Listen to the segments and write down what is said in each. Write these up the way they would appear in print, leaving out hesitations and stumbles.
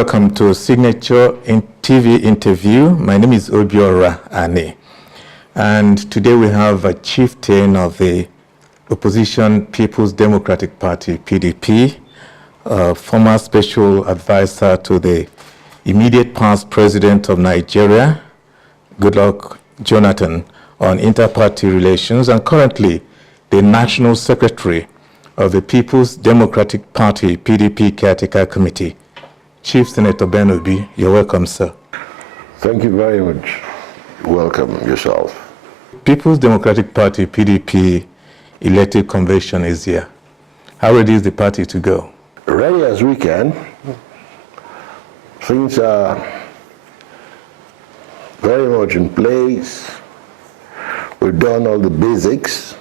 welcome to Signaturetv interview. My name is Obiora Ane, and today we have a chieftain of the opposition People's Democratic Party, PDP, former special advisor to the immediate past president of Nigeria, Goodluck Jonathan, on inter-party relations, and currently the national secretary of the People's Democratic Party, PDP Caretaker Committee. Chief Senator Ben Obi, you're welcome, sir. Thank you very much. Welcome yourself. People's Democratic Party, PDP, elected convention is here. How ready is the party to go? Ready as we can. Things are very much in place. We've done all the basics.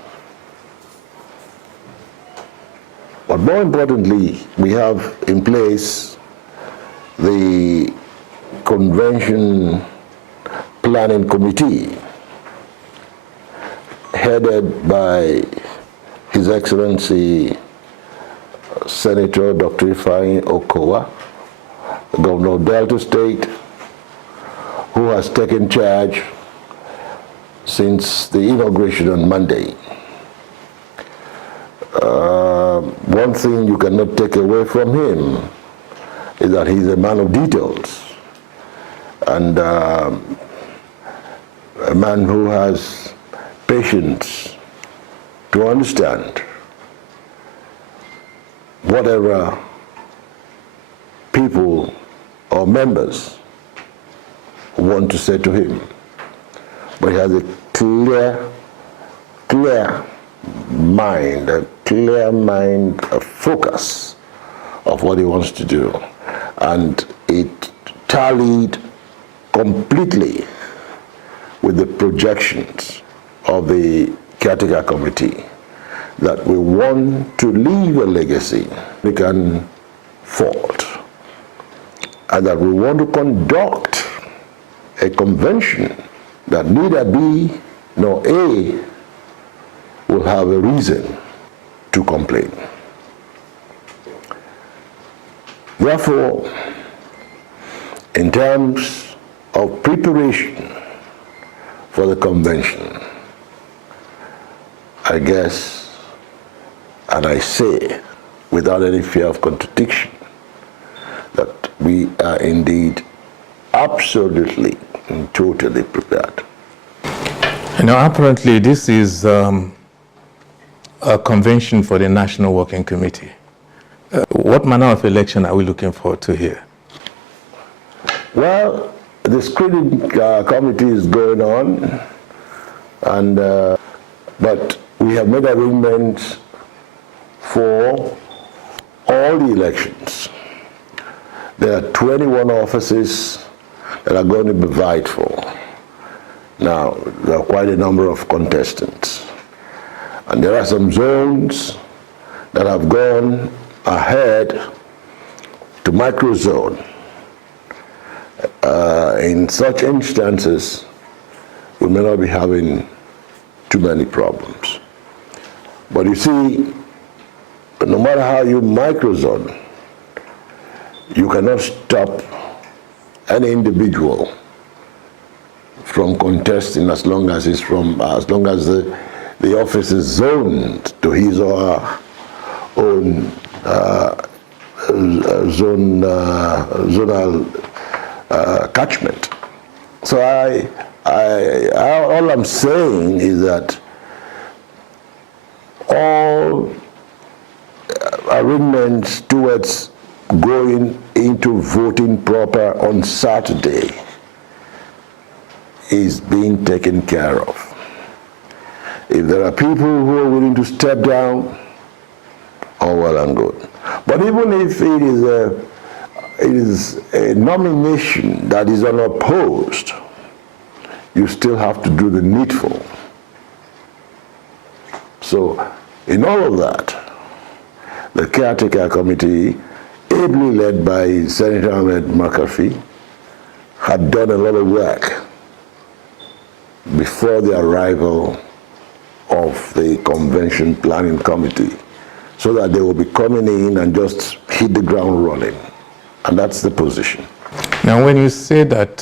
But more importantly, we have in place the Convention Planning Committee, headed by His Excellency Senator Dr. Ifeanyi Okowa, the Governor of Delta State, who has taken charge since the inauguration on Monday. One thing you cannot take away from him is that he's a man of details and a man who has patience to understand whatever people or members want to say to him. But he has a clear mind, a focus of what he wants to do. And it tallied completely with the projections of the Caretaker Committee that we want to leave a legacy we can fault, and that we want to conduct a convention that neither B nor A will have a reason to complain. Therefore, in terms of preparation for the convention, I guess, and I say without any fear of contradiction, that we are indeed absolutely and totally prepared. You know, apparently this is a convention for the National Working Committee. What manner of election are we looking forward to here? Well, the screening committee is going on, and but we have made arrangements for all the elections. There are 21 offices that are going to be vied for. Now, there are quite a number of contestants, and there are some zones that have gone ahead to microzone. In such instances, we may not be having too many problems. But you see, no matter how you microzone, you cannot stop any individual from contesting as long as the office is zoned to his or her own zonal catchment. So all I'm saying is that all arrangements towards going into voting proper on Saturday is being taken care of. If there are people who are willing to step down, all well and good. But even if it is a nomination that is unopposed, you still have to do the needful. So in all of that, the Caretaker Committee, ably led by Senator Ahmed McAfee, had done a lot of work before the arrival of the Convention Planning Committee, so that they will be coming in and just hit the ground running And that's the position. Now, when you say that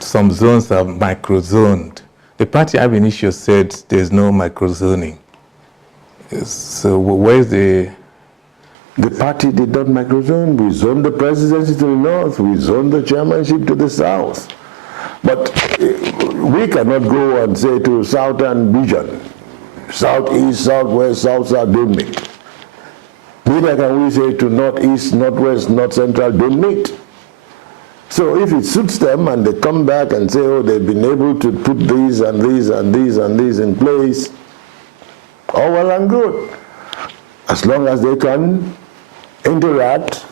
some zones are micro-zoned, the party ab initio said there's no micro-zoning. So where is the... The party did not microzone. We zoned the presidency to the north. We zoned the chairmanship to the south. But we cannot go and say to southern region, southeast, southwest, south-south, don't meet. Neither can we say to northeast, northwest, north central, don't meet. So if it suits them and they come back and say, oh, they've been able to put these and these and these and these in place, all well and good. As long as they can interact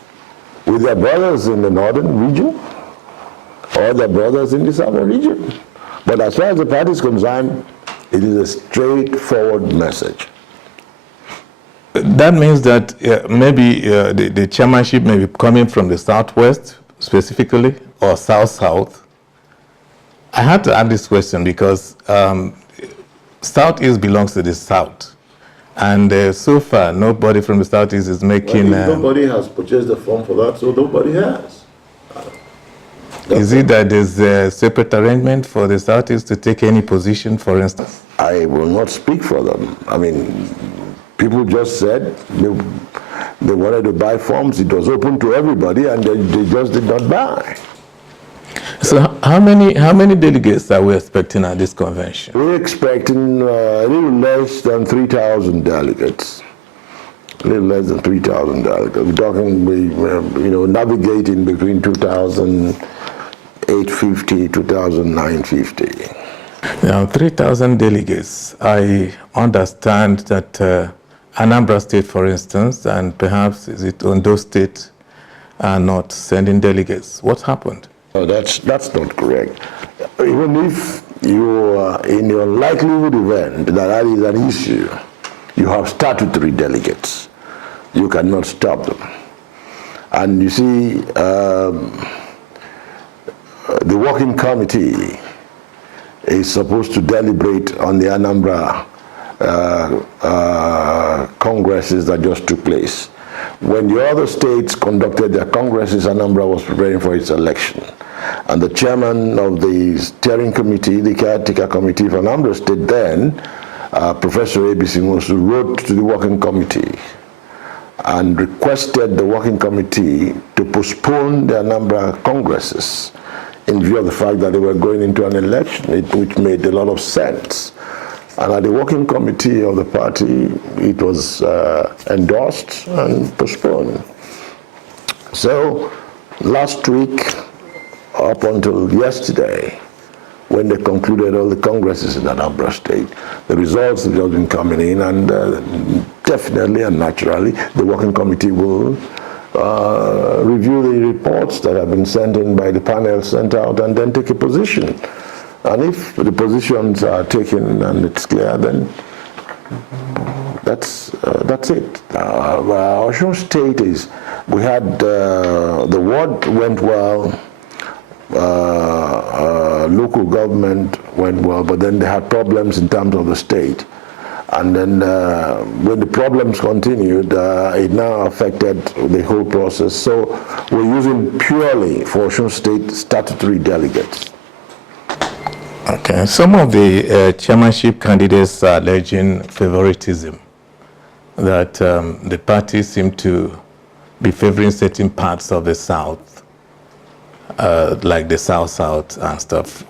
with their brothers in the northern region or their brothers in the southern region. But as far as the party is concerned, it is a straightforward message. That means that maybe the chairmanship may be coming from the southwest specifically or south-south. I had to ask this question because southeast belongs to the south. And so far, nobody from the southeast is making... Well, nobody has purchased the form for that, so nobody has. Is it that there's a separate arrangement for the southeast to take any position, for instance? I will not speak for them. I mean, people just said they wanted to buy forms. It was open to everybody, and they just did not buy. So how many delegates are we expecting at this convention? We're expecting a little less than 3,000 delegates. A little less than 3,000 delegates. We're talking, navigating between 2,850, 2,950. Now, 3,000 delegates. I understand that Anambra State, for instance, and perhaps is it Ondo State, are not sending delegates. What happened? No, that's not correct. Even if you are in your likelihood event that is an issue, you have statutory delegates. You cannot stop them. And you see, the working committee is supposed to deliberate on the Anambra congresses that just took place. When the other states conducted their congresses, Anambra was preparing for its election. And the chairman of the steering committee, the caretaker committee for Anambra State then, Professor A.B.C. Mosu, wrote to the working committee and requested the working committee to postpone the Anambra congresses in view of the fact that they were going into an election, which made a lot of sense. And at the working committee of the party, it was endorsed and postponed. So last week, up until yesterday, when they concluded all the congresses in Anambra State, the results have just been coming in, and definitely and naturally, the working committee will review the reports that have been sent in by the panel sent out and then take a position. And if the positions are taken and it's clear, then that's it. Osun State is, we had, the ward went well, local government went well, but then they had problems in terms of the state. And then when the problems continued, it now affected the whole process. So we're using purely for Osun State statutory delegates. Okay, some of the chairmanship candidates are alleging favoritism, that the party seem to be favoring certain parts of the South, like the South-South and stuff.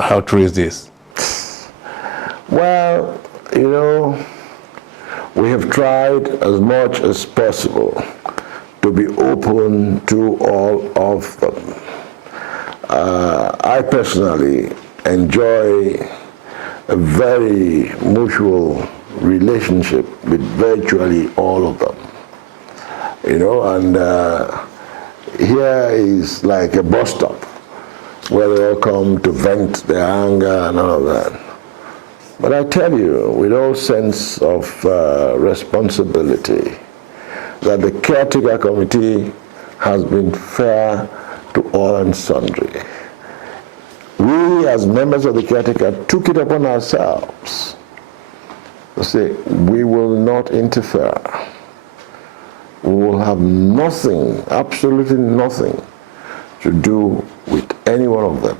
How true is this? Well, we have tried as much as possible to be open to all of them. I personally enjoy a very mutual relationship with virtually all of them, and here is like a bus stop where they all come to vent their anger and all of that. But I tell you, with all sense of responsibility, that the caretaker committee has been fair to all and sundry. We, as members of the caretaker, took it upon ourselves to say, we will not interfere. we will have nothing, absolutely nothing to do with any one of them.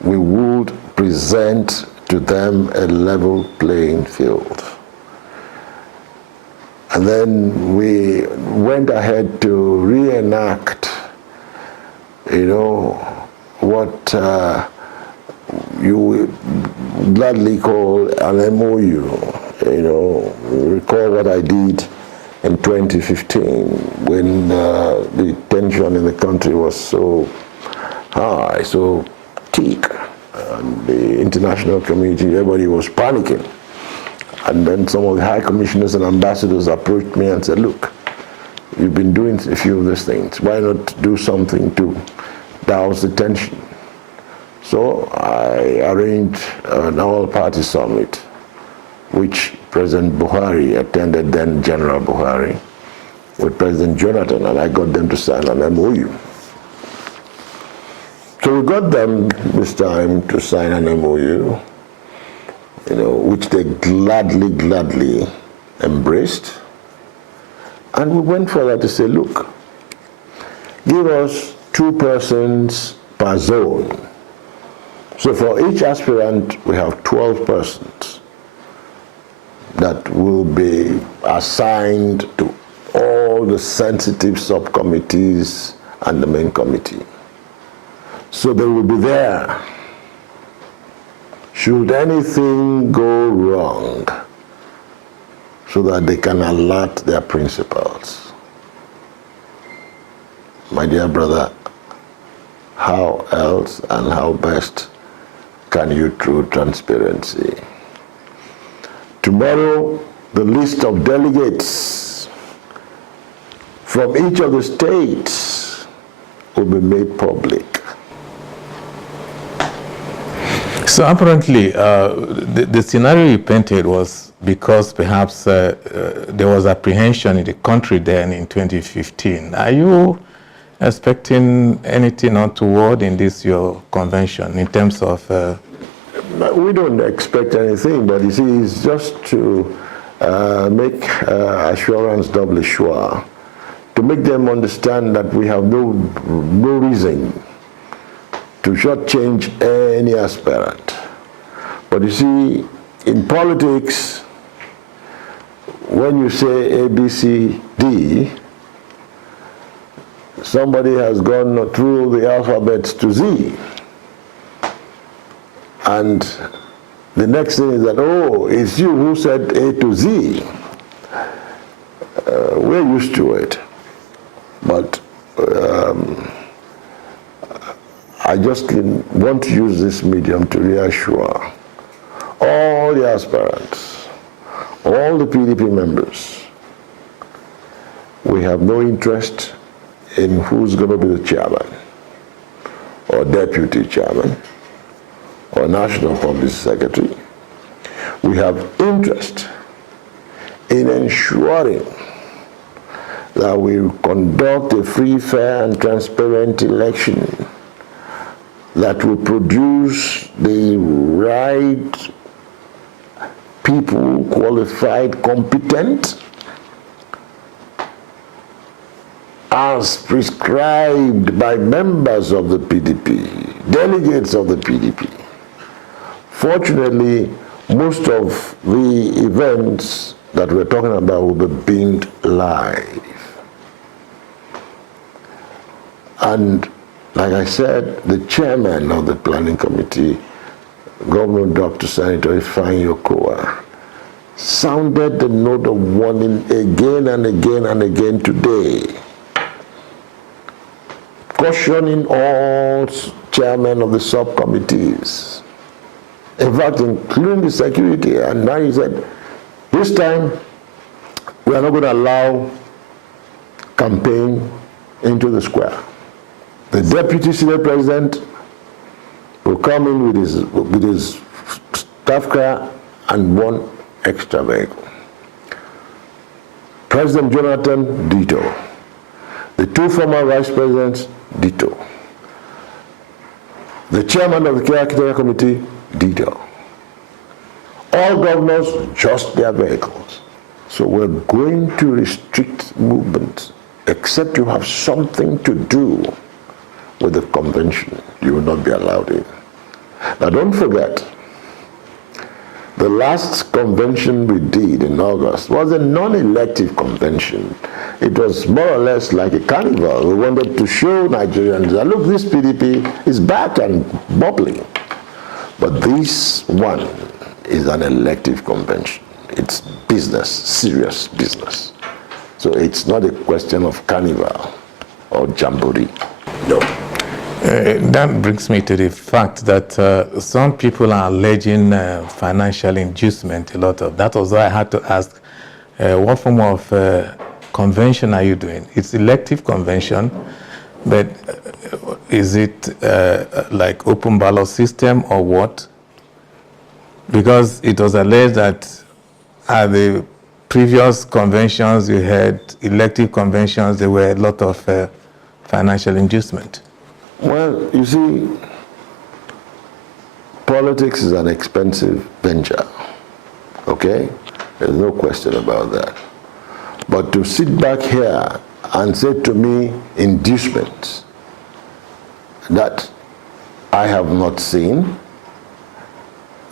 We would present to them a level playing field. And then we went ahead to reenact, what you would gladly call an MOU. Recall what I did in 2015 when the tension in the country was so high, so thick, and the international community, everybody was panicking. And then some of the high commissioners and ambassadors approached me and said, look, you've been doing a few of these things. Why not do something to douse the tension? So I arranged an all-party summit, which President Buhari attended, then General Buhari, with President Jonathan, and I got them to sign an MOU. So we got them this time to sign an MOU, which they gladly embraced. And we went further to say, look, give us 2 persons per zone. So for each aspirant, we have 12 persons that will be assigned to all the sensitive subcommittees and the main committee. So they will be there. Should anything go wrong, so that they can alert their principals. My dear brother, how else and how best can you through transparency? Tomorrow, the list of delegates from each of the states will be made public. So apparently, the scenario you painted was because perhaps there was apprehension in the country then in 2015. Are you expecting anything untoward in this your convention in terms of? We don't expect anything, but you see, it's just to make assurance doubly sure, to make them understand that we have no reason to shortchange any aspirant. But you see, in politics, when you say A, B, C, D, somebody has gone through the alphabets to Z. And the next thing is that, oh, it's you who said A to Z. We're used to it. But I just want to use this medium to reassure all the aspirants, all the PDP members, we have no interest in who's going to be the chairman or deputy chairman or national public secretary. We have interest in ensuring that we conduct a free, fair, and transparent election that will produce the right people, qualified, competent, as prescribed by members of the PDP, delegates of the PDP. Fortunately, most of the events that we're talking about will be beamed live. And like I said, the chairman of the planning committee, Governor Dr. Signaturetv Yokoa, sounded the note of warning again and again and again today, cautioning all chairmen of the subcommittees, in fact, including the security. And now he said, this time, we are not going to allow campaign into the square. The deputy senate president will come in with his staff car and one extra vehicle. President Jonathan, ditto. The 2 former vice presidents, ditto. The chairman of the Caretaker Committee, ditto. All governors, just their vehicles. So we're going to restrict movement, except you have something to do with the convention. You will not be allowed in. Now don't forget, the last convention we did in August was a non-elective convention. It was more or less like a carnival. We wanted to show Nigerians that, look, this PDP is back and bubbling. But this one is an elective convention. It's business, serious business. So it's not a question of carnival or jamboree. No. That brings me to the fact that some people are alleging financial inducement, a lot of that. Was why I had to ask, what form of convention are you doing? It's elective convention, but is it like open ballot system or what? Because it was alleged that at the previous conventions you had elective conventions, there were a lot of financial inducement. Well, you see, politics is an expensive venture, okay? There's no question about that. But to sit back here and say to me inducements that I have not seen,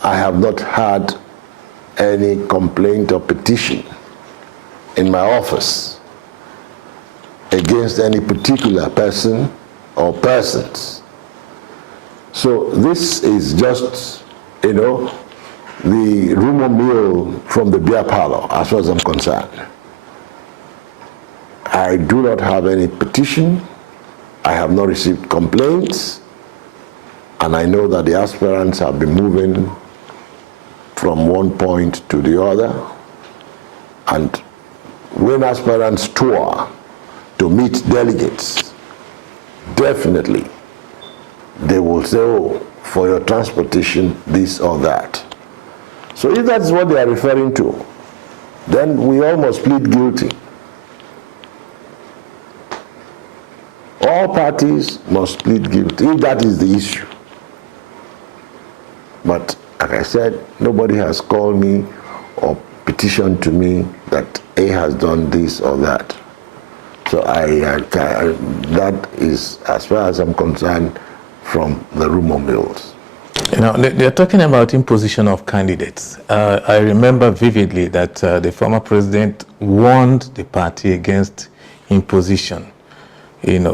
I have not had any complaint or petition in my office against any particular person or persons. So this is just, the rumor mill from the beer parlor, as far as I'm concerned. I do not have any petition. I have not received complaints. And I know that the aspirants have been moving from one point to the other. And when aspirants tour to meet delegates, definitely they will say, oh, for your transportation, this or that. So if that's what they are referring to, then we all must plead guilty. All parties must plead guilty if that is the issue. But like I said, nobody has called me or petitioned to me that A has done this or that. So that is, as far as I'm concerned, from the rumor mills. They're talking about imposition of candidates. I remember vividly that the former president warned the party against imposition.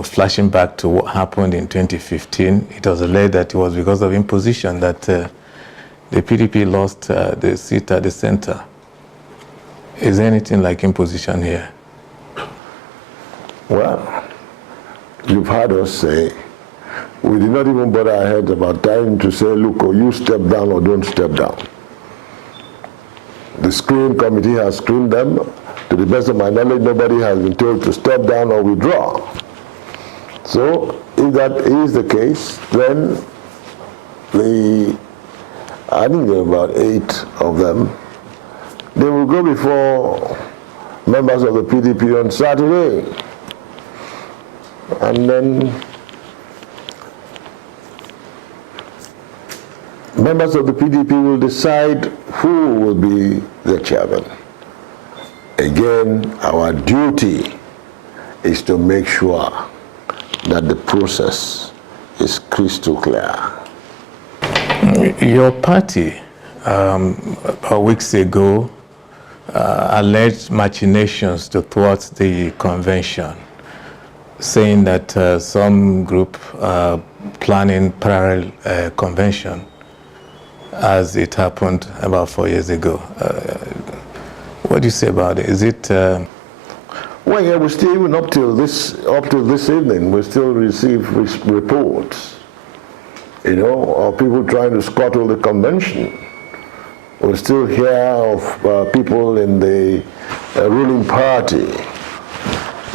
Flashing back to what happened in 2015, it was alleged that it was because of imposition that the PDP lost the seat at the center. Is there anything like imposition here? Well, you've heard us say, we did not even bother our heads about time to say, look, or you step down or don't step down. The screening committee has screened them. To the best of my knowledge, nobody has been told to step down or withdraw. So, if that is the case, then I think there are about 8 of them, they will go before members of the PDP on Saturday. And then members of the PDP will decide who will be the chairman. Again, our duty is to make sure that the process is crystal clear. Your party, weeks ago, alleged machinations to thwart the convention, saying that some group planning parallel convention as it happened about 4 years ago. What do you say about it? Is it? Well, yeah, we still, even up till this evening, we still receive reports, of people trying to scuttle the convention. We still hear of people in the ruling party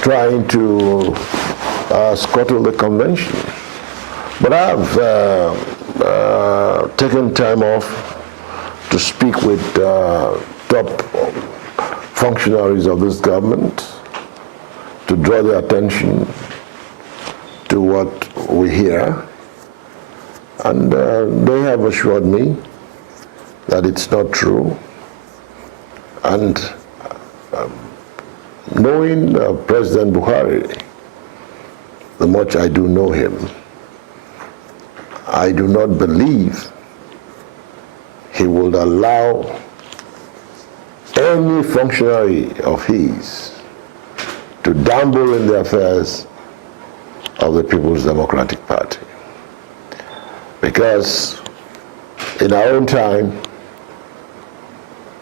trying to scuttle the convention. But I've taken time off to speak with top functionaries of this government to draw their attention to what we hear. And they have assured me that it's not true. And Knowing President Buhari, the much I do know him, I do not believe he would allow any functionary of his to dabble in the affairs of the People's Democratic Party. Because in our own time,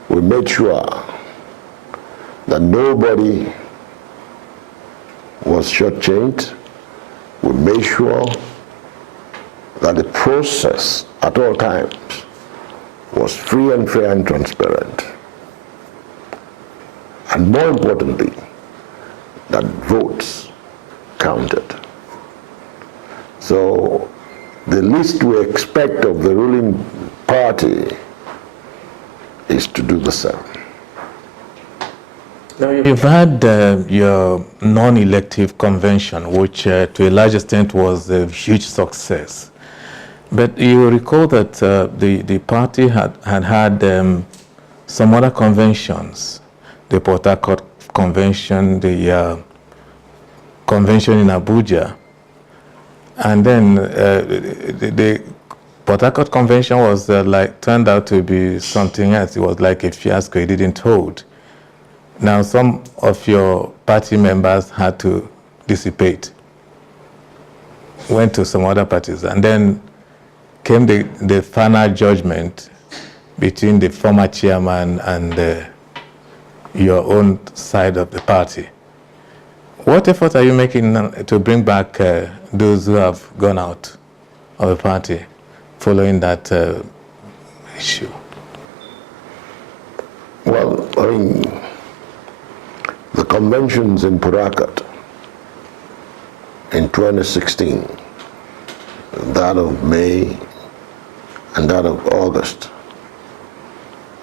we made sure that nobody was shortchanged. We made sure that the process at all times was free and fair and transparent. And more importantly, that votes counted. So the least we expect of the ruling party is to do the same. Now, you've had your non-elective convention, which to a large extent was a huge success. But you recall that the party had some other conventions, the Port Harcourt Convention, the convention in Abuja, and then the Port Harcourt Convention was turned out to be something else. It was like a fiasco. It didn't hold. Now, some of your party members had to dissipate, went to some other parties, and then came the final judgment between the former chairman and your own side of the party. What effort are you making to bring back those who have gone out of the party following that issue? Well, I mean, the conventions in Port Harcourt in 2016, that of May and that of August,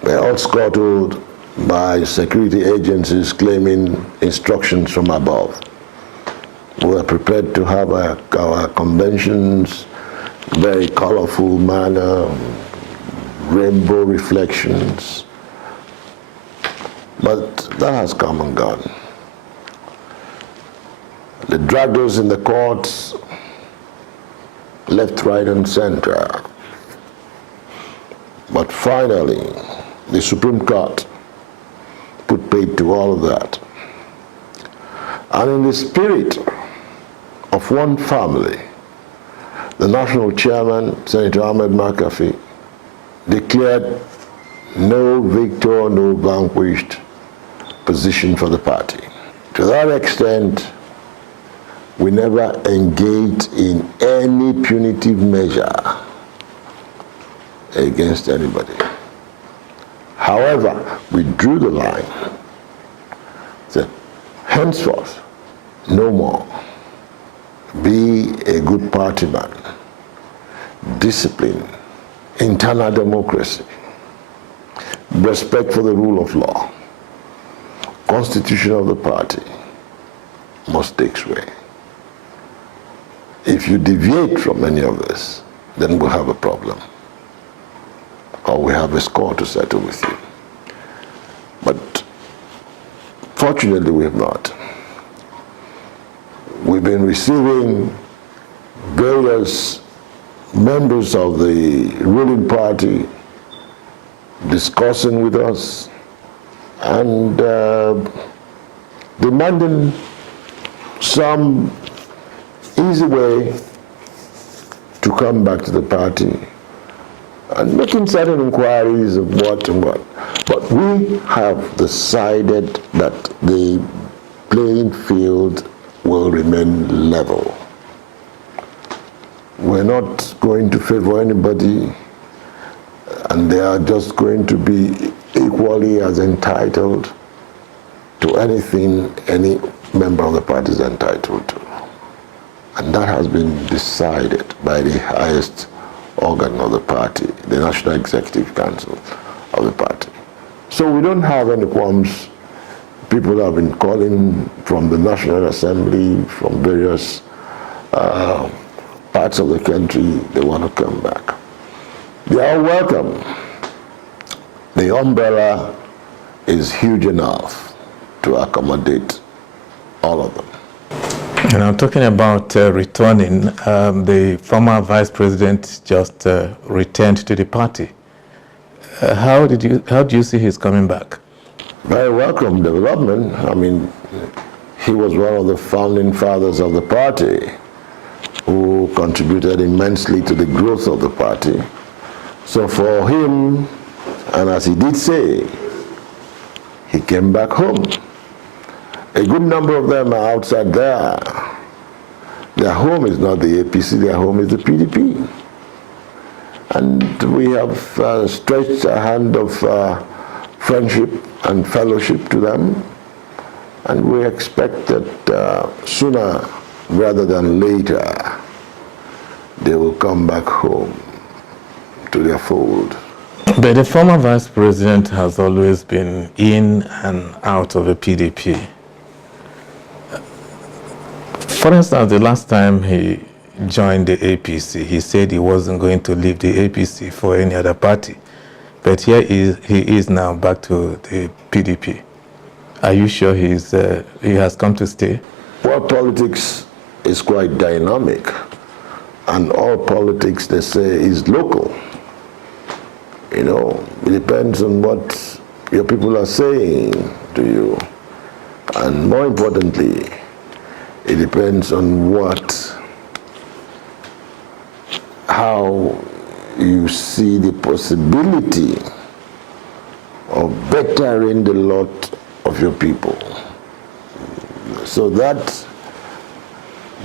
were all scuttled by security agencies claiming instructions from above. We were prepared to have our conventions, very colorful manner, rainbow reflections, but that has come and gone. They dragged us in the courts, left, right, and center. But finally, the Supreme Court put paid to all of that. And in the spirit of one family, the national chairman, Senator Ahmed McAfee, declared no victor, no vanquished position for the party. To that extent, we never engaged in any punitive measure against anybody. However, we drew the line, said, henceforth, no more. Be a good party man, discipline, internal democracy, respect for the rule of law, constitution of the party must take sway. If you deviate from any of this, then we'll have a problem, or we have a score to settle with you. But fortunately, we have not. We've been receiving various members of the ruling party discussing with us and demanding some easy way to come back to the party and making certain inquiries of what and what. But we have decided that the playing field will remain level. We're not going to favor anybody, and they are just going to be equally as entitled to anything any member of the party is entitled to. And that has been decided by the highest organ of the party, the National Executive Council of the party. So we don't have any qualms. People have been calling from the National Assembly, from various parts of the country, they want to come back. They are welcome. The umbrella is huge enough to accommodate all of them. And I'm talking about returning. The former vice president just returned to the party. How do you see his coming back? Very welcome development. I mean, he was one of the founding fathers of the party who contributed immensely to the growth of the party. So for him, and as he did say, he came back home. A good number of them are outside there. Their home is not the APC, their home is the PDP. And we have stretched a hand of friendship and fellowship to them. And we expect that sooner rather than later, they will come back home to their fold. But the former vice president has always been in and out of the PDP. For instance, the last time he joined the APC, he said he wasn't going to leave the APC for any other party. But here he is now back to the PDP. Are you sure he has come to stay? Well, politics is quite dynamic, and all politics, they say, is local. You know, it depends on what your people are saying to you. And more importantly, it depends on how you see the possibility of bettering the lot of your people. So that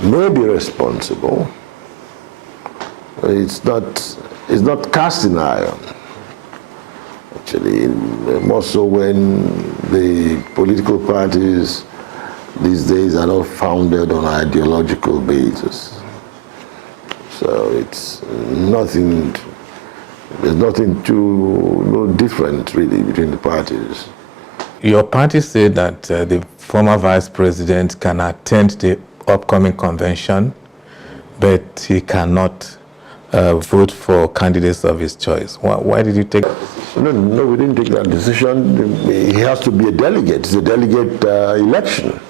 may be responsible. It's not cast in iron. Actually, more so when the political parties these days are not founded on an ideological basis. So it's nothing, there's nothing no different really between the parties. Your party said that the former vice president can attend the upcoming convention, but he cannot vote for candidates of his choice. Why did you take that decision? No, we didn't take that decision. He has to be a delegate. It's a delegate election.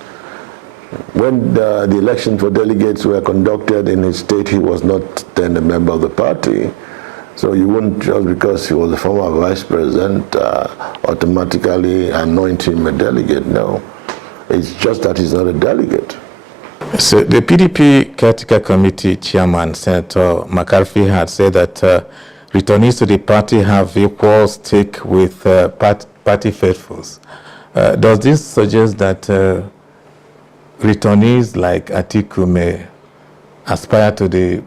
When the election for delegates were conducted in his state, he was not then a member of the party. So you wouldn't, just because he was a former vice president, automatically anoint him a delegate. No, it's just that he's not a delegate. So the PDP Caretaker Committee Chairman, Senator McCarthy, had said that returnees to the party have equal stake with party faithfuls. Does this suggest that returnees like Atiku may aspire to the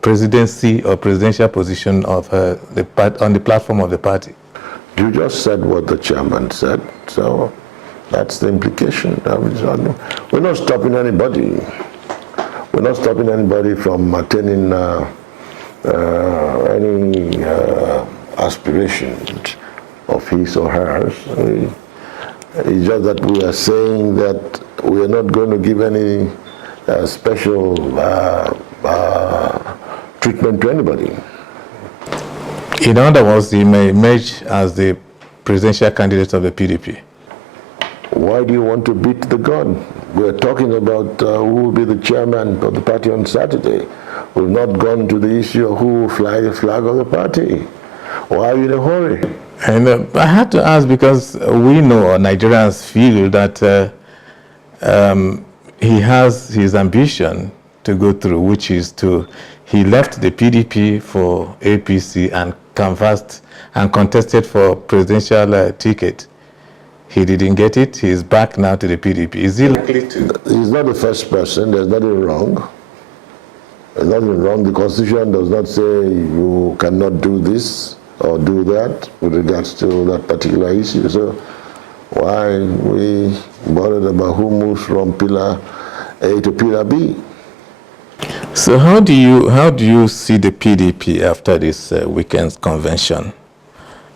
presidency or presidential position of on the platform of the party? You just said what the chairman said, so that's the implication. We're not stopping anybody. We're not stopping anybody from attaining any aspirations of his or hers. It's just that we are saying that we are not going to give any special treatment to anybody. In other words, he may emerge as the presidential candidate of the PDP. Why do you want to beat the gun? We're talking about who will be the chairman of the party on Saturday. We've not gone to the issue of who will fly the flag of the party. Why are you in a hurry? And I had to ask because we know, or Nigerians feel, that he has his ambition to go through, which is he left the PDP for APC and canvassed and contested for presidential ticket. He didn't get it. He's back now to the PDP. Is he likely to? He's not the first person. There's nothing wrong. There's nothing wrong. The Constitution does not say you cannot do this or do that with regards to that particular issue. So why we bothered about who moves from pillar A to pillar B? So how do you see the PDP after this weekend's convention?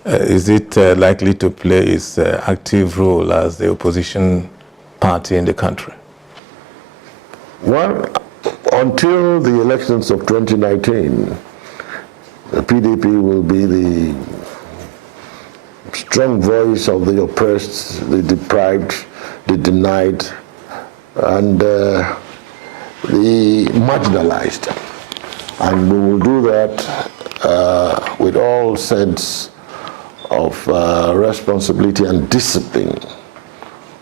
Is it likely to play its active role as the opposition party in the country? Well, until the elections of 2019, the PDP will be the strong voice of the oppressed, the deprived, the denied, and the marginalized. And we will do that with all sense of responsibility and discipline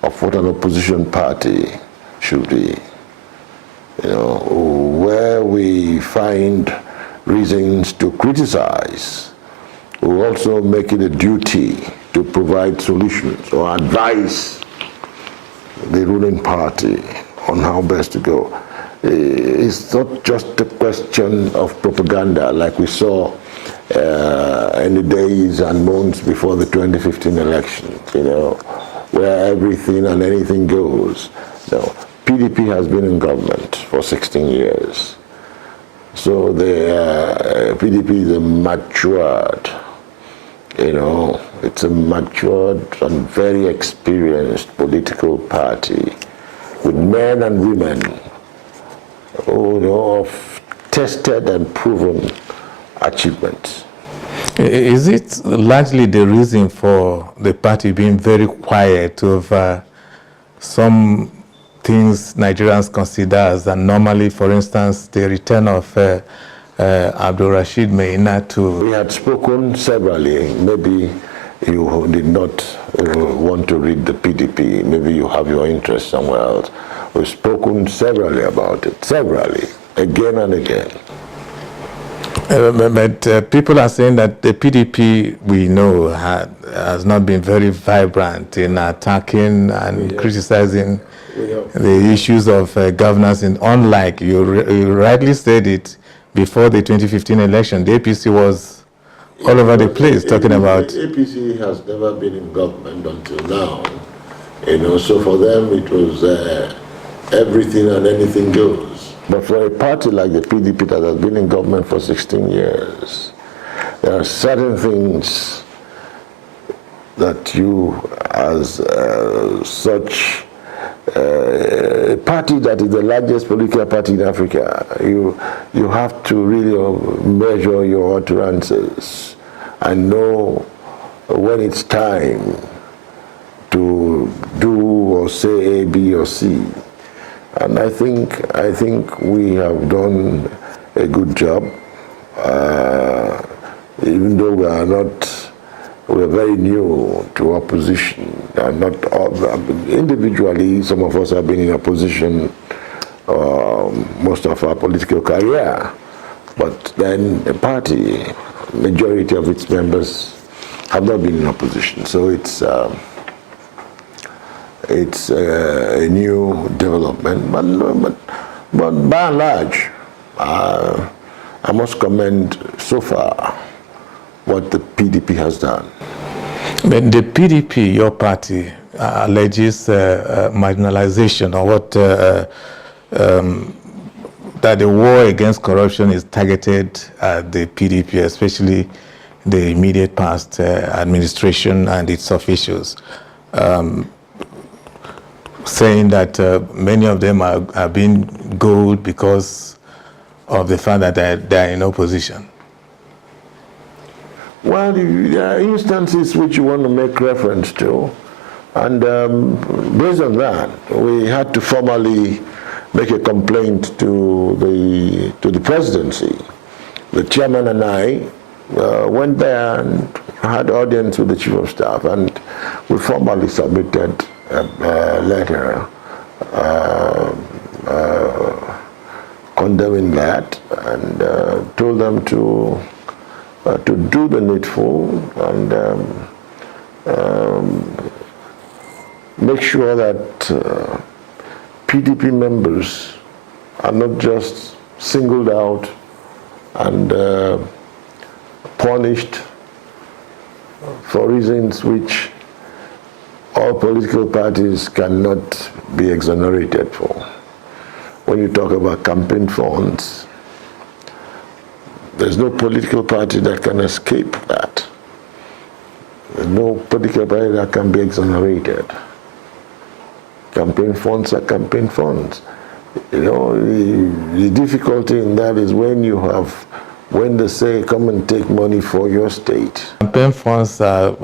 of what an opposition party should be. You know, where we find reasons to criticize, we also make it a duty to provide solutions or advise the ruling party on how best to go. It's not just a question of propaganda like we saw in the days and months before the 2015 election, you know, where everything and anything goes. No, PDP has been in government for 16 years. So the PDP is a matured, you know, it's a matured and very experienced political party with men and women who know of tested and proven achievements. Is it largely the reason for the party being very quiet over some things Nigerians consider as anomaly? For instance, the return of Abdul Rashid Maina to... We had spoken severally. Maybe you did not want to read the PDP. Maybe you have your interest somewhere else. We've spoken severally about it, severally, again and again. But people are saying that the PDP, we know, has not been very vibrant in attacking and criticizing the issues of governance. And unlike, you rightly said it, before the 2015 election, the APC was all over the place talking about... The APC has never been in government until now. You know, so for them it was everything and anything goes. But for a party like the PDP that has been in government for 16 years, there are certain things that you, as such a party that is the largest political party in Africa, you have to really measure your utterances and know when it's time to do or say A, B, or C. And I think we have done a good job, even though we are very new to opposition. And not all, individually, some of us have been in opposition most of our political career. But then the party, majority of its members have not been in opposition. So it's a new development, but by and large, I must commend so far what the PDP has done. But the PDP, your party, alleges marginalization, or what that the war against corruption is targeted at the PDP, especially the immediate past administration and its officials. Saying that many of them are being goaled because of the fact that they are in opposition. Well, there are instances which you want to make reference to, and based on that, we had to formally make a complaint to the presidency. The chairman and I went there and had audience with the chief of staff, and we formally submitted a letter condemning that, and told them to do the needful and make sure that PDP members are not just singled out and punished for reasons which all political parties cannot be exonerated for. When you talk about campaign funds, there's no political party that can escape that. There's no political party that can be exonerated. Campaign funds are campaign funds. You know, the difficulty in that is when they say come and take money for your state. Campaign funds are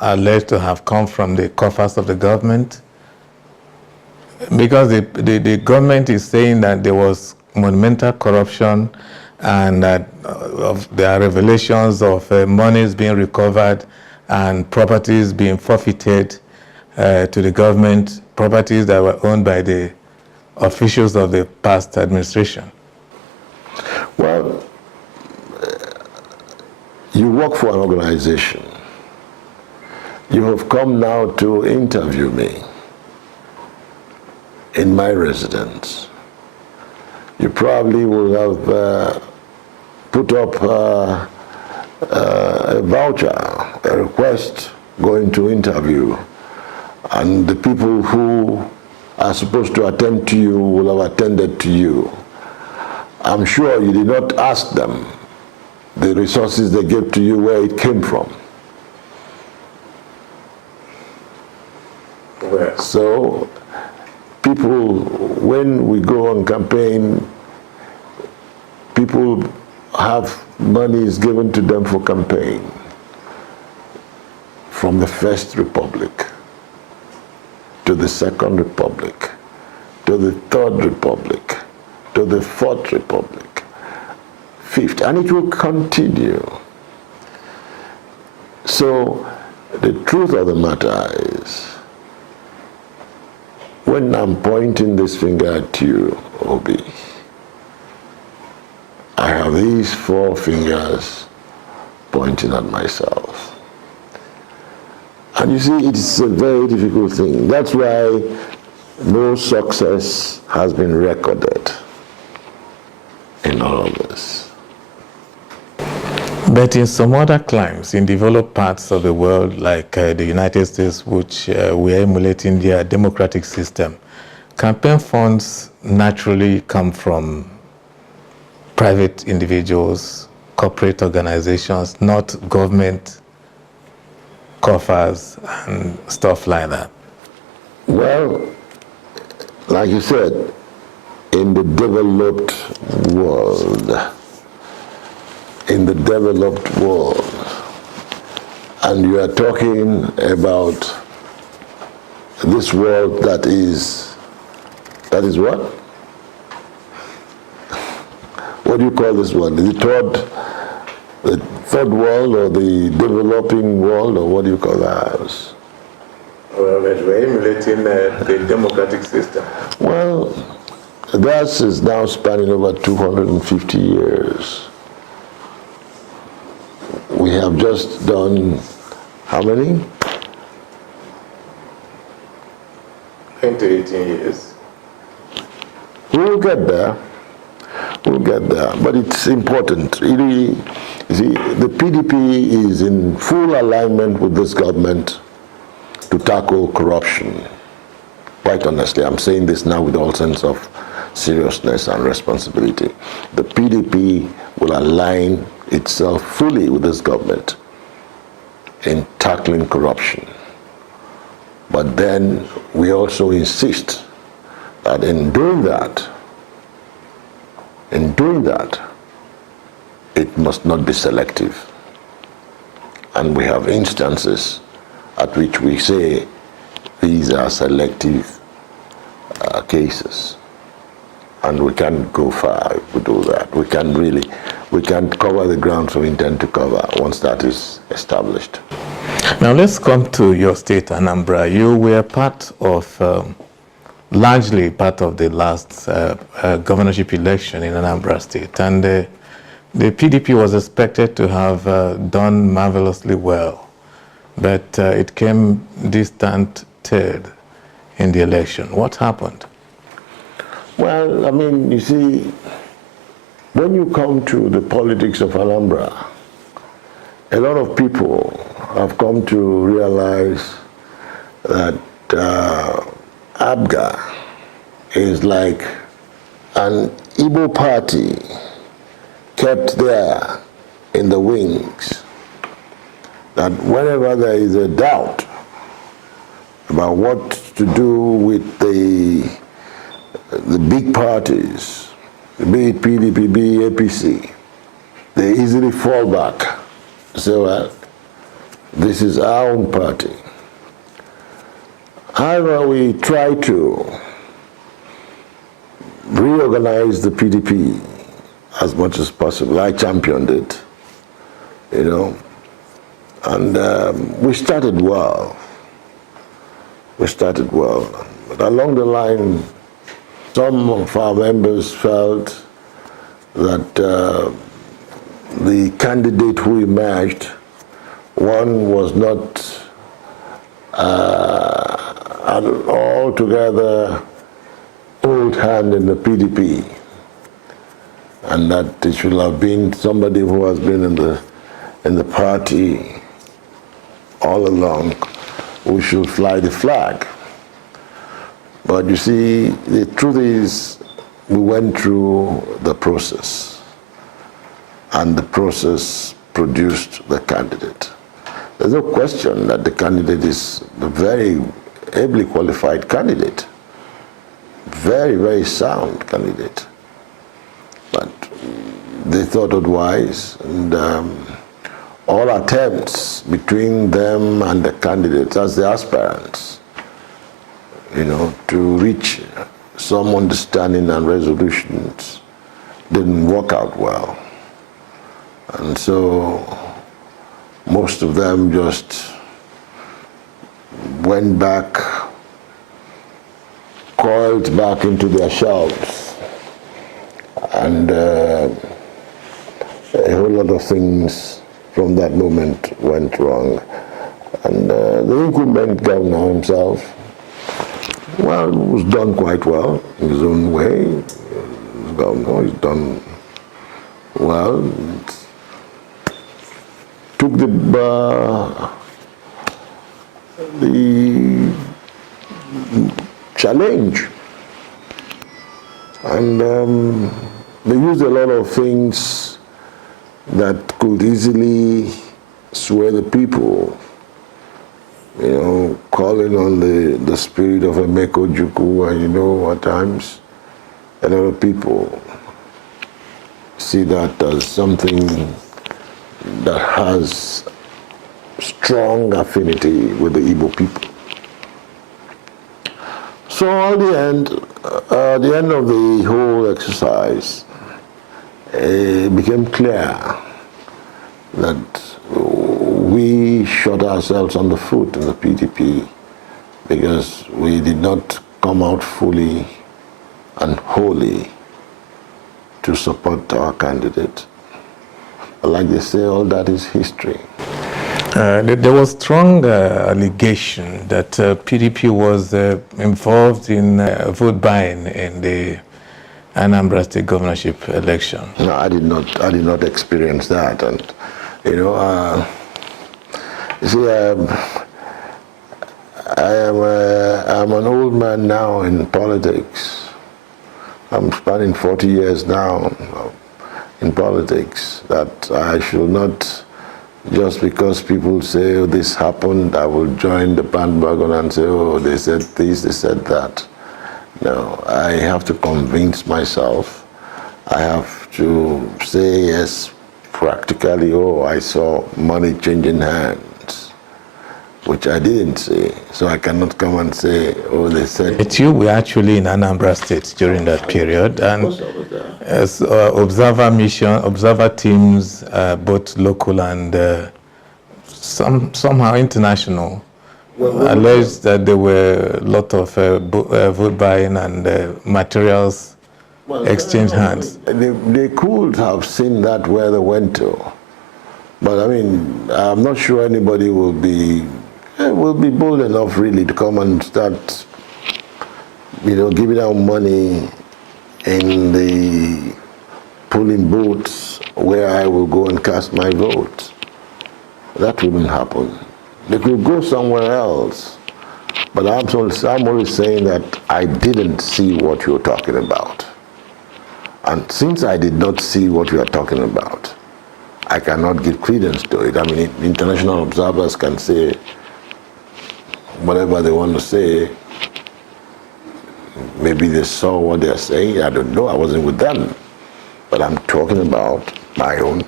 alleged to have come from the coffers of the government. Because the government is saying that there was monumental corruption and that there are revelations of monies being recovered and properties being forfeited to the government, properties that were owned by the officials of the past administration. Well, you work for an organization. You have come now to interview me in my residence. You probably will have put up a voucher, a request going to interview, and the people who are supposed to attend to you will have attended to you. I'm sure you did not ask them the resources they gave to you, where it came from. Where? So people, when we go on campaign, people have monies given to them for campaign from the First Republic to the Second Republic to the Third Republic to the Fourth Republic, Fifth, and it will continue. So the truth of the matter is, when I'm pointing this finger at you, Obi, I have these four fingers pointing at myself. And you see, it's a very difficult thing. That's why no success has been recorded in all of this. But in some other climes, in developed parts of the world, like the United States, which we are emulating their democratic system, campaign funds naturally come from private individuals, corporate organizations, not government coffers and stuff like that. Well, like you said, in the developed world, and you are talking about this world that is what? What do you call this world? Is it the third world, or the developing world, or what do you call that? Well, we're emulating the democratic system. Well, that is now spanning over 250 years. We have just done how many? 18 years. We'll get there. But it's important. You see, the PDP is in full alignment with this government to tackle corruption. Quite honestly, I'm saying this now with all sense of seriousness and responsibility. The PDP will align itself fully with this government in tackling corruption. But then we also insist that in doing that, it must not be selective. And we have instances at which we say these are selective cases. And we can't go far if we do that. We can't cover the ground we intend to cover once that is established. Now let's come to your state, Anambra. You were largely part of the last governorship election in Anambra State, and the PDP was expected to have done marvelously well, but it came distant third in the election. What happened? Well, I mean, you see, when you come to the politics of Anambra, a lot of people have come to realize that ABGA is like an Igbo party kept there in the wings, that whenever there is a doubt about what to do with the big parties, be it PDP, be it APC, they easily fall back. Say, well, this is our own party. However, we try to reorganize the PDP as much as possible. I championed it, you know, and we started well. We started well, but along the line, some of our members felt that the candidate who emerged, one was not an altogether old hand in the PDP, and that it should have been somebody who has been in the party all along, who should fly the flag. But you see, the truth is, we went through the process, and the process produced the candidate. There's no question that the candidate is a very ably qualified candidate, very, very sound candidate. But they thought otherwise, and all attempts between them and the candidates as the aspirants, you know, to reach some understanding and resolutions didn't work out well. And so most of them just went back, coiled back into their shells, and a whole lot of things from that moment went wrong. And the incumbent governor himself, well, was done quite well in his own way. The governor is done well. Took the challenge, and they used a lot of things that could easily sway the people. You know, calling on the spirit of Emeko Juku, and you know, at times, a lot of people see that as something that has strong affinity with the Igbo people. So at the end of the whole exercise, it became clear that we shot ourselves on the foot in the PDP because we did not come out fully and wholly to support our candidate. Like they say, all that is history. There was strong allegation that PDP was involved in vote buying in the Anambra State governorship election. No, I did not experience that, and you know, you see, I'm an old man now in politics. I'm spanning 40 years now in politics, that I should not, just because people say, oh, this happened, I will join the bandwagon and say, oh, they said this, they said that. No, I have to convince myself. I have to say, yes, practically, oh, I saw money changing hands, which I didn't say. So I cannot come and say, oh, they said. But you were actually in Anambra State during that period, and as observer teams, both local and somehow international, alleged that there were a lot of vote buying and materials exchange hands. They could have seen that where they went to, but I mean, I'm not sure anybody will be bold enough really to come and start, you know, giving out money in the polling booths where I will go and cast my vote. That wouldn't happen. They could go somewhere else, but I'm only saying that I didn't see what you're talking about. And since I did not see what you are talking about, I cannot give credence to it. I mean, international observers can say whatever they want to say. Maybe they saw what they're saying. I don't know. I wasn't with them. But I'm talking about my own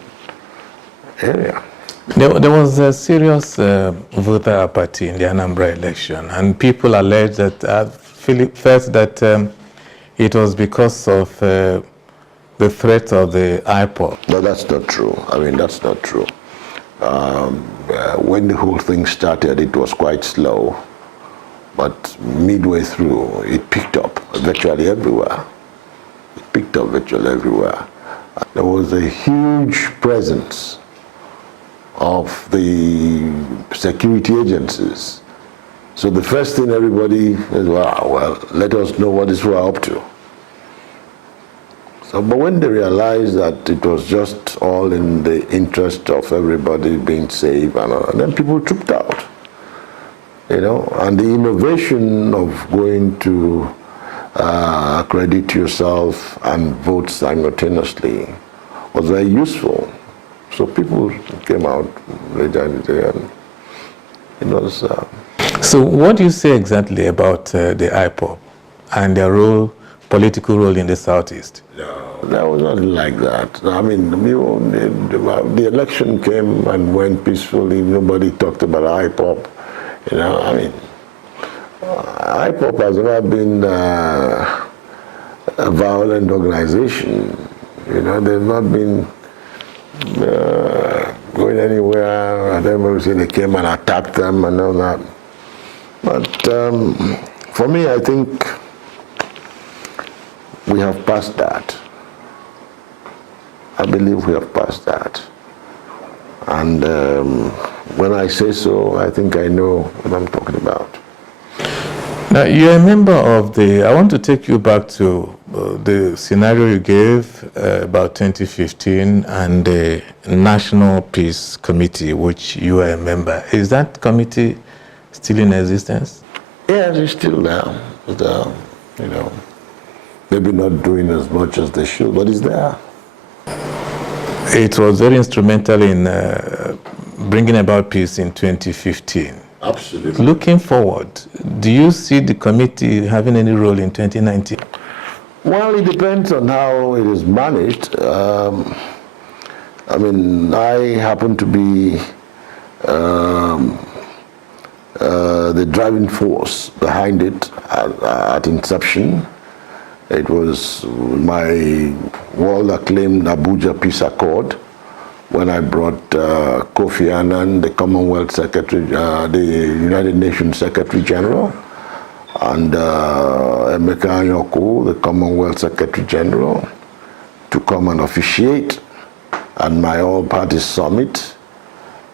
area. There was a serious voter apathy in the Anambra election, and people alleged that felt that it was because of the threat of the IPOB. No, that's not true. I mean, that's not true. When the whole thing started, it was quite slow, but midway through, it picked up virtually everywhere. It picked up virtually everywhere. There was a huge presence of the security agencies. So the first thing everybody is, well, let us know what this we're up to. So, but when they realized that it was just all in the interest of everybody being safe, and then people trooped out. You know, and the innovation of going to accredit yourself and vote simultaneously was very useful. So people came out later in the day, and it was. So what do you say exactly about the IPOB and their role, political role in the Southeast? No, that was not like that. I mean, the election came and went peacefully. Nobody talked about IPOB. You know, I mean, IPOB has never been a violent organization. You know, they've not been going anywhere. I don't know if they came and attacked them and all that. But for me, I think we have passed that. I believe we have passed that. And when I say so, I think I know what I'm talking about. Now, you're a member of I want to take you back to the scenario you gave about 2015 and the National Peace Committee, which you are a member. Is that committee still in existence? Yeah, it's still there. But, you know, maybe not doing as much as they should, but it's there. It was very instrumental in bringing about peace in 2015. Absolutely. Looking forward, do you see the committee having any role in 2019? Well, it depends on how it is managed. I mean, I happen to be the driving force behind it at inception. It was my world-acclaimed Abuja Peace Accord when I brought Kofi Annan, the Commonwealth Secretary, the United Nations Secretary General, and Emeka Anyoko, the Commonwealth Secretary General, to come and officiate at my all-party summit,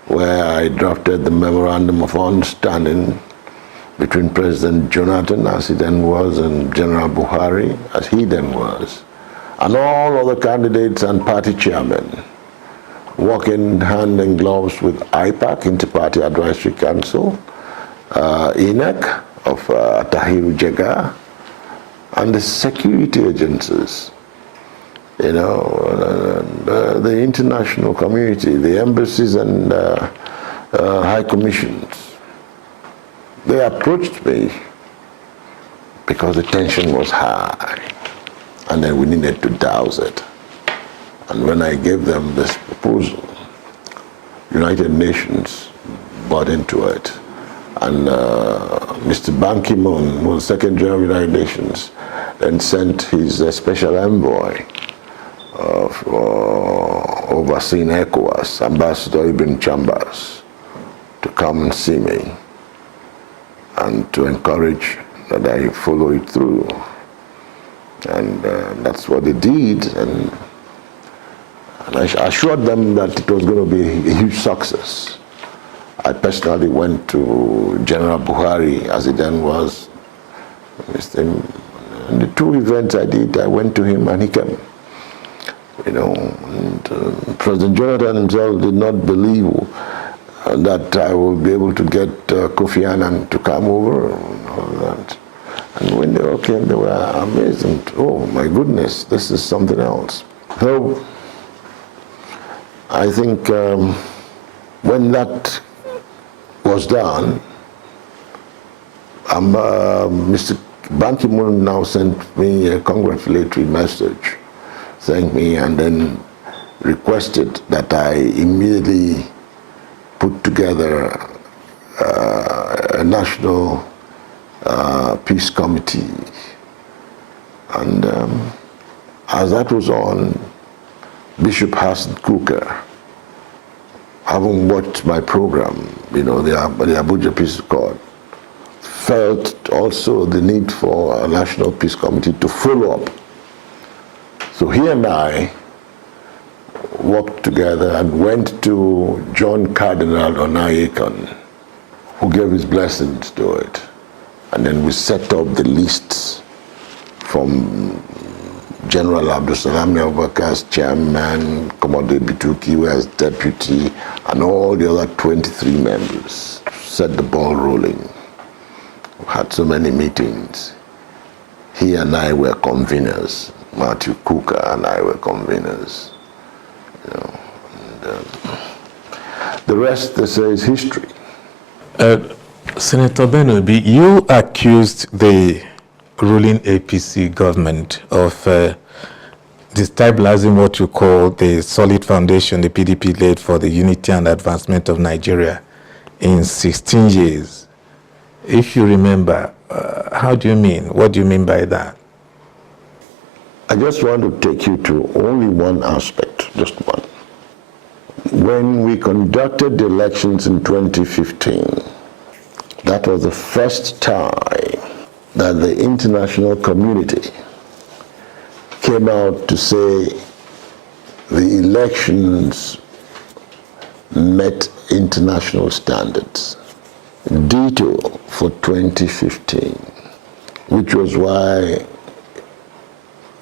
where I drafted the Memorandum of Understanding between President Jonathan, as he then was, and General Buhari, as he then was, and all other candidates and party chairmen, working hand in gloves with IPAC, Inter-Party Advisory Council, INEC of Tahiru Jega, and the security agencies, you know, the international community, the embassies and high commissions. They approached me because the tension was high, and then we needed to douse it. And when I gave them this proposal, United Nations bought into it. And Mr. Ban Ki-moon, who was Secretary of United Nations, then sent his special envoy overseeing ECOWAS, Ambassador Ibn Chambers, to come and see me and to encourage that I follow it through. And that's what they did. And I assured them that it was going to be a huge success. I personally went to General Buhari, as he then was. And the two events I did, I went to him and he came. You know, and, President Jonathan himself did not believe that I would be able to get Kofi Annan to come over and all that. And when they all came, they were amazed. And, oh my goodness, this is something else. So I think when that was done, Mr. Ban Ki-moon now sent me a congratulatory message, thanked me, and then requested that I immediately put together a national peace committee And as that was on, Bishop Hassan Kuka, having watched my program, the Abuja Peace Accord, felt also the need for a National Peace Committee to follow up. So he and I worked together and went to John Cardinal Onayekon, who gave his blessings to it. And then we set up the lists from General Abdul Salam Abubakar as chairman, Commodore Bituki as deputy, and all the other 23 members. Set the ball rolling. We had so many meetings. He and I were conveners. Matthew Kuka and I were conveners. The rest, they say, is history. Senator Benobi, you accused the ruling APC government of destabilizing what you call the solid foundation the PDP laid for the unity and advancement of Nigeria in 16 years. If you remember, how do you mean? What do you mean by that? I just want to take you to only one aspect, just one. When we conducted the elections in 2015, that was the first time that the international community came out to say the elections met international standards. Ditto for 2015, which was why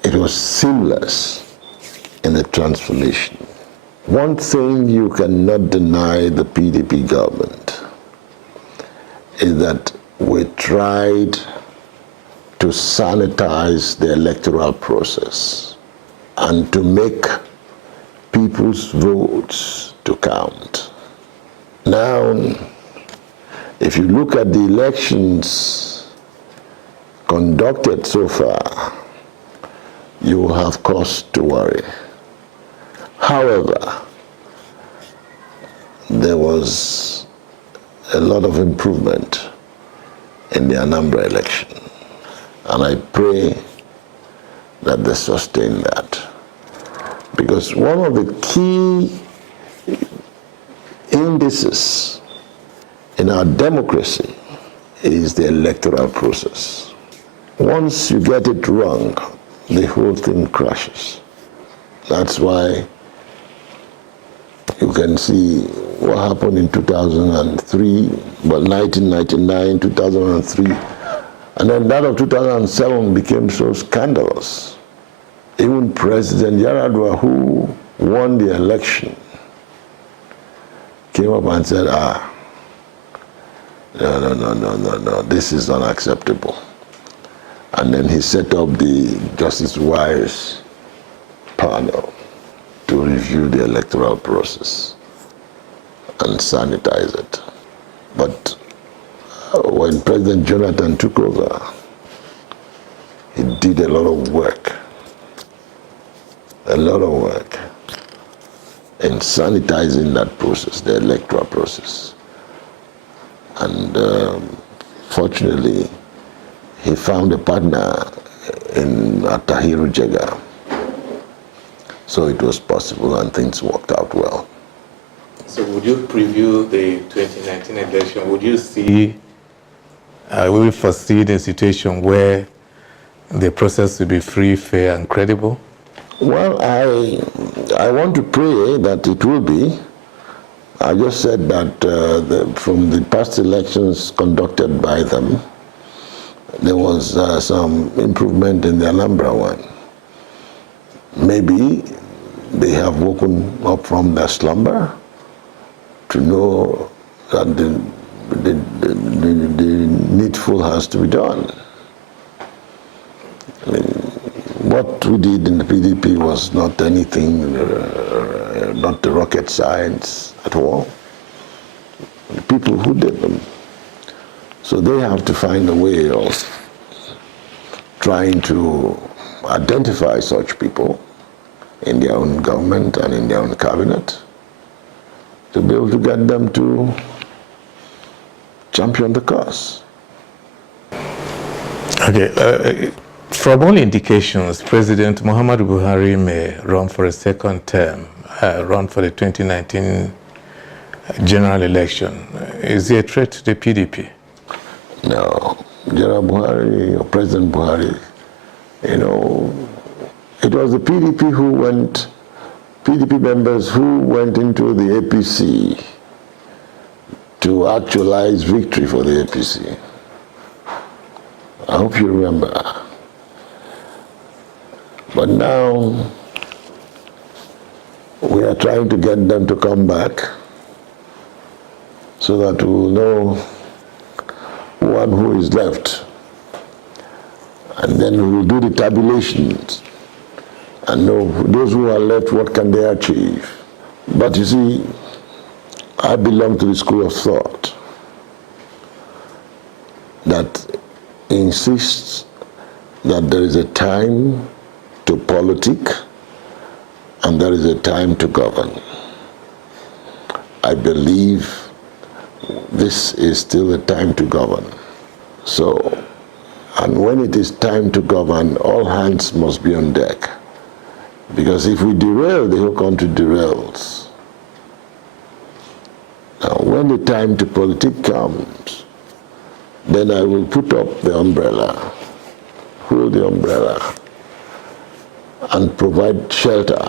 it was seamless in the transformation. One thing you cannot deny the PDP government is that we tried to sanitize the electoral process and to make people's votes to count. Now, if you look at the elections conducted so far, you will have cause to worry. However, there was a lot of improvement in the Anambra election, and I pray that they sustain that. Because one of the key indices in our democracy is the electoral process. Once you get it wrong, the whole thing crashes. That's why you can see what happened in 2003, well, 1999, 2003, and then that of 2007 became so scandalous. Even President Yaradua, who won the election, came up and said, no, this is unacceptable. And then he set up the Justice Wise panel to review the electoral process and sanitize it. But when President Jonathan took over, he did a lot of work in sanitizing that process, the electoral process. And fortunately, he found a partner in Tahiru Jega. So it was possible and things worked out well. So would you preview the 2019 election? Would you see, will you foresee the situation where the process will be free, fair, and credible? Well, I want to pray that it will be. I just said that from the past elections conducted by them, there was some improvement in the Anambra one. Maybe they have woken up from their slumber to know that the needful has to be done. I mean, what we did in the PDP was not anything, not the rocket science at all. The people who did them. So they have to find a way of trying to identify such people in their own government and in their own cabinet to be able to get them to champion the cause. Okay. From all indications, President Muhammadu Buhari may run for a second term, run for the 2019 general election. Is he a threat to the PDP? No. General Buhari, or President Buhari, you know, it was the PDP members who went into the APC to actualize victory for the APC. I hope you remember. But now we are trying to get them to come back so that we will know one who is left. And then we will do the tabulations and know those who are left, what can they achieve. But you see, I belong to the school of thought that insists that there is a time to politic and there is a time to govern. I believe this is still a time to govern. So, and when it is time to govern, all hands must be on deck. Because if we derail, the whole country derails. Now, when the time to politic comes, then I will put up the umbrella, hold the umbrella, and provide shelter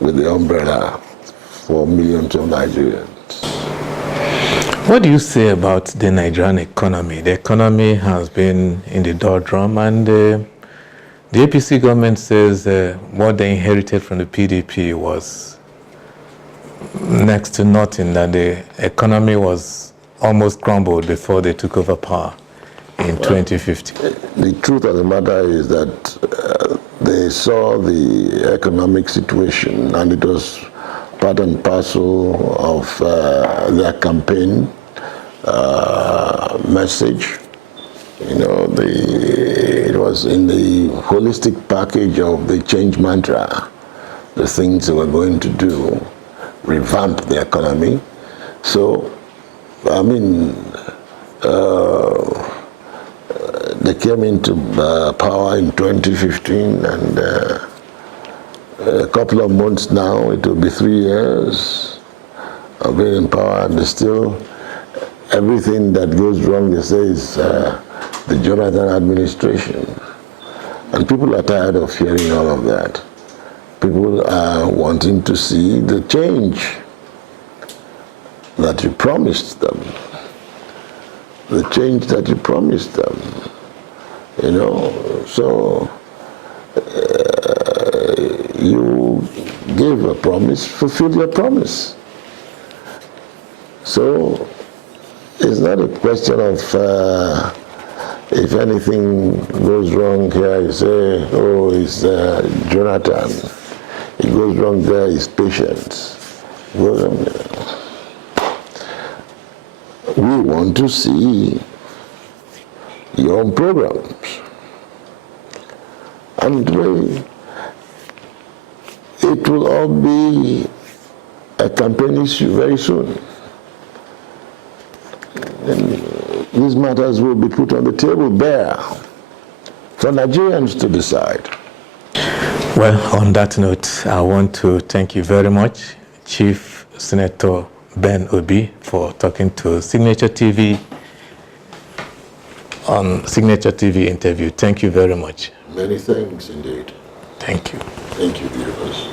with the umbrella for millions of Nigerians. What do you say about the Nigerian economy? The economy has been in the doldrum, and the APC government says what they inherited from the PDP was next to nothing, that the economy was almost crumbled before they took over power in 2015. The truth of the matter is that they saw the economic situation, and it was part and parcel of their campaign message. You know, it was in the holistic package of the change mantra, the things they were going to do, revamp the economy. So, I mean, they came into power in 2015, and a couple of months now, it will be 3 years of being in power, and still everything that goes wrong, they say, is the Jonathan administration. And people are tired of hearing all of that. People are wanting to see the change that you promised them. The change that you promised them. You know, so you gave a promise, fulfill your promise. So it's not a question of if anything goes wrong here, you say, oh, it's Jonathan. It goes wrong there, it's patience. It goes wrong there. We want to see your own programs. And it will all be a campaign issue very soon. And these matters will be put on the table bare for Nigerians to decide. Well, on that note, I want to thank you very much, Chief Senator Ben Obi, for talking to Signature TV on Signature TV interview. Thank you very much. Many thanks indeed. Thank you. Thank you, viewers.